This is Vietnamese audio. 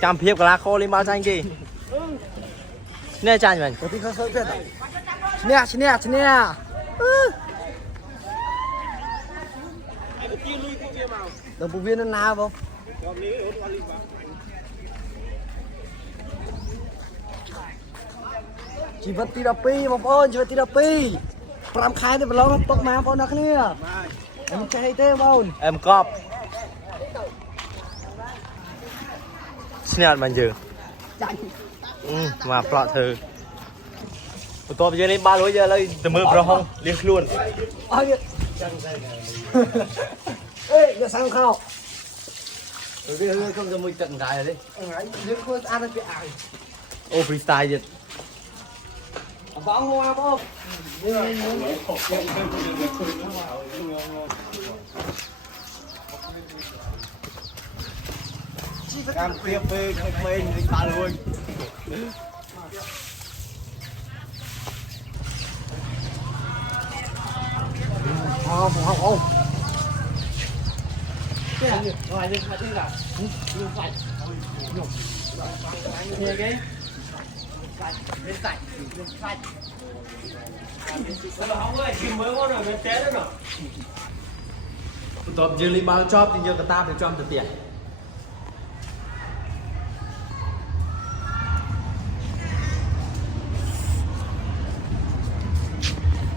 Chăm phiếp cả lá khô lên bao chanh kì. Nè chanh mình. Có tí khơi khơi biết à? Nè. Đồng bộ viên nó nào không? Chỉ vật tí đập pi, bông ôn, chỉ vật tí đập pi. Làm khai thì phải lâu nó tốc má bông nắc nè. Em chạy thế bông. Em cọp. Snap mình dừng. Mà plot thử. Tôi bây giờ lên 3 lối giờ lấy từ mưa vào không liên luôn. Ê, giờ sang không? Rồi bây giờ không cho mình trận gái rồi đi. Nếu không ăn được cái Ô freestyle vậy. Bóng hoa bông. Cam tiếp về mình đi xa luôn. Không. Tập dư li bao chóp thì giờ cả ta phải cho được tiền.